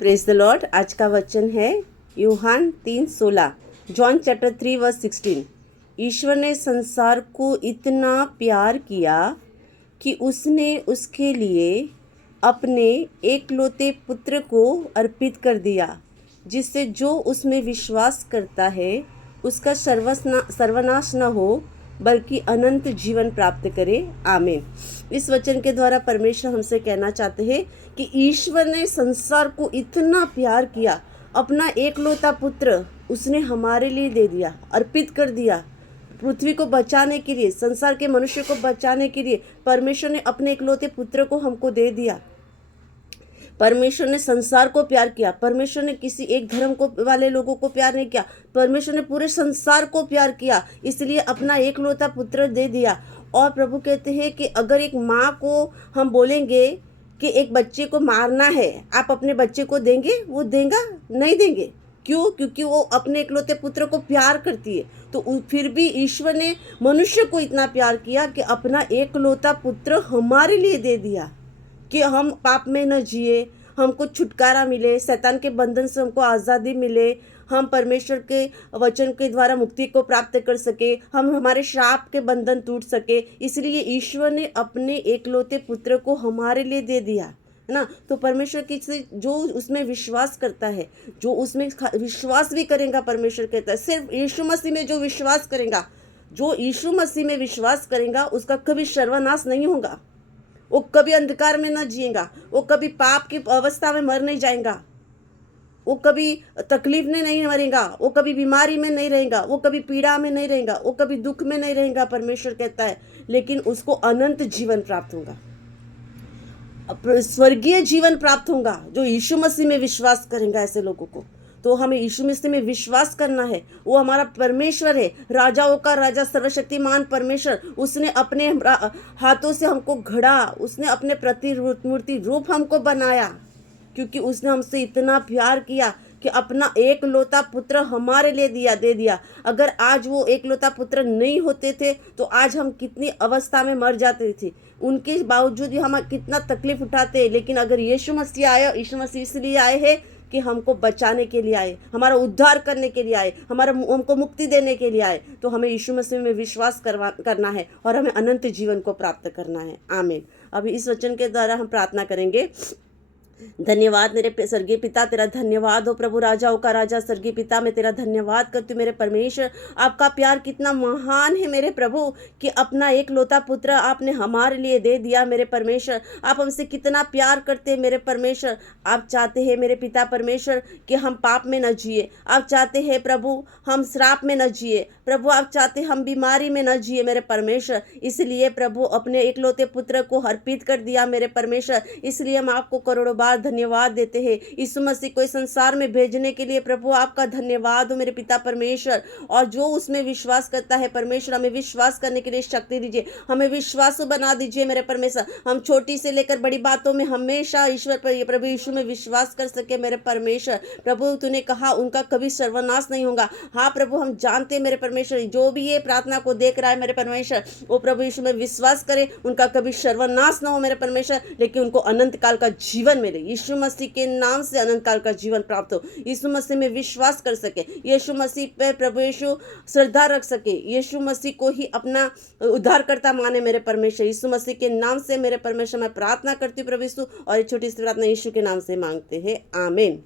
Praise the Lord. आज का वचन है यूहान 3:16, जॉन चैप्टर 3 वर्स 16। ईश्वर ने संसार को इतना प्यार किया कि उसने उसके लिए अपने एकलौते पुत्र को अर्पित कर दिया, जिससे जो उसमें विश्वास करता है उसका सर्वनाश न हो बल्कि अनंत जीवन प्राप्त करे। आमीन। इस वचन के द्वारा परमेश्वर हमसे कहना चाहते हैं कि ईश्वर ने संसार को इतना प्यार किया, अपना एकलौता पुत्र उसने हमारे लिए दे दिया, अर्पित कर दिया। पृथ्वी को बचाने के लिए, संसार के मनुष्य को बचाने के लिए परमेश्वर ने अपने एकलौते पुत्र को हमको दे दिया। परमेश्वर ने संसार को प्यार किया। परमेश्वर ने किसी एक धर्म को वाले लोगों को प्यार नहीं किया, परमेश्वर ने पूरे संसार को प्यार किया, इसलिए अपना एकलौता पुत्र दे दिया। और प्रभु कहते हैं कि अगर एक माँ को हम बोलेंगे कि एक बच्चे को मारना है, आप अपने बच्चे को देंगे? वो देगा? नहीं देंगे। क्यों? क्योंकि वो अपने एकलौते पुत्र को प्यार करती है। तो फिर भी ईश्वर ने मनुष्य को इतना प्यार किया कि अपना एकलौता पुत्र हमारे लिए दे दिया कि हम पाप में न जिए, हमको छुटकारा मिले, शैतान के बंधन से हमको आज़ादी मिले, हम परमेश्वर के वचन के द्वारा मुक्ति को प्राप्त कर सके, हम हमारे श्राप के बंधन टूट सके। इसलिए ईश्वर ने अपने एकलौते पुत्र को हमारे लिए दे दिया, है ना। तो परमेश्वर की से जो उसमें विश्वास करता है, जो उसमें विश्वास भी करेगा, परमेश्वर कहता है सिर्फ यीशु मसीह में जो विश्वास करेगा, जो यीशु मसीह में विश्वास करेगा उसका कभी सर्वनाश नहीं होगा, वो कभी अंधकार में न जिएगा, वो कभी पाप की अवस्था में मर नहीं जाएगा, वो कभी तकलीफ में नहीं मरेगा, वो कभी बीमारी में नहीं रहेगा, वो कभी पीड़ा में नहीं रहेगा, वो कभी दुख में नहीं रहेगा। परमेश्वर कहता है, लेकिन उसको अनंत जीवन प्राप्त होगा, स्वर्गीय जीवन प्राप्त होगा जो यीशु मसीह में विश्वास करेंगे ऐसे लोगों को। तो हमें यीशु मसीह में विश्वास करना है। वो हमारा परमेश्वर है, राजाओं का राजा, सर्वशक्तिमान परमेश्वर। उसने अपने हाथों से हमको गढ़ा, उसने अपने प्रतिमूर्ति रूप हमको बनाया, क्योंकि उसने हमसे इतना प्यार किया कि अपना एकलौता पुत्र हमारे लिए दे दिया। अगर आज वो एकलौता पुत्र नहीं होते थे तो आज हम कितनी अवस्था में मर जाते थे, उनके बावजूद भी हम कितना तकलीफ उठाते। लेकिन अगर यीशु मसीह आए, यीशु मसीह इसलिए आए हैं कि हमको बचाने के लिए आए, हमारा उद्धार करने के लिए आए, हमको मुक्ति देने के लिए आए। तो हमें यीशु मसीह में विश्वास करना है और हमें अनंत जीवन को प्राप्त करना है। आमीन। अभी इस वचन के द्वारा हम प्रार्थना करेंगे। धन्यवाद मेरे स्वर्गीय पिता, तेरा धन्यवाद हो प्रभु, राजाओं का राजा, स्वर्गीय पिता, मैं तेरा धन्यवाद करती हूँ मेरे परमेश्वर। आपका प्यार कितना महान है मेरे प्रभु कि अपना एकलौता पुत्र आपने हमारे लिए दे दिया मेरे परमेश्वर। आप हमसे कितना प्यार करते हैं मेरे परमेश्वर। आप चाहते हैं मेरे पिता परमेश्वर कि हम पाप में न जिए, आप चाहते हैं प्रभु हम श्राप में न जिए, प्रभु आप चाहते हम बीमारी में न जिए मेरे परमेश्वर। इसलिए प्रभु अपने एकलौते पुत्र को अर्पित कर दिया मेरे परमेश्वर। इसलिए हम आपको करोड़ों बार धन्यवाद देते हैं। यीशु मसीह को इस संसार में भेजने के लिए प्रभु आपका धन्यवाद हो मेरे पिता परमेश्वर। और जो उसमें विश्वास करता है परमेश्वर, हमें विश्वास करने के लिए शक्ति दीजिए, हमें विश्वास बना दीजिए मेरे परमेश्वर। हम छोटी से लेकर बड़ी बातों में हमेशा ईश्वर पर, प्रभु यीशु में विश्वास कर सके मेरे परमेश्वर। प्रभु तूने कहा उनका कभी सर्वनाश नहीं होगा। हाँ प्रभु, हम जानते हैं मेरे परमेश्वर, जो भी ये प्रार्थना को देख रहा है मेरे परमेश्वर, वो प्रभु यीशु में विश्वास करे, उनका कभी सर्वनाश न हो मेरे परमेश्वर, लेकिन उनको अनंत काल का जीवन मिले। यीशु मसीह के नाम से अनंत काल का जीवन प्राप्त हो, यीशु मसीह में विश्वास कर सके, यीशु मसीह पे प्रभु यीशु श्रद्धा रख सके, यीशु मसीह को ही अपना उद्धारकर्ता माने मेरे परमेश्वर। यीशु मसीह के नाम से मेरे परमेश्वर मैं प्रार्थना करती हूँ प्रभु यीशु, और ये छोटी सी प्रार्थना यीशु के नाम से मांगते हैं। आमीन।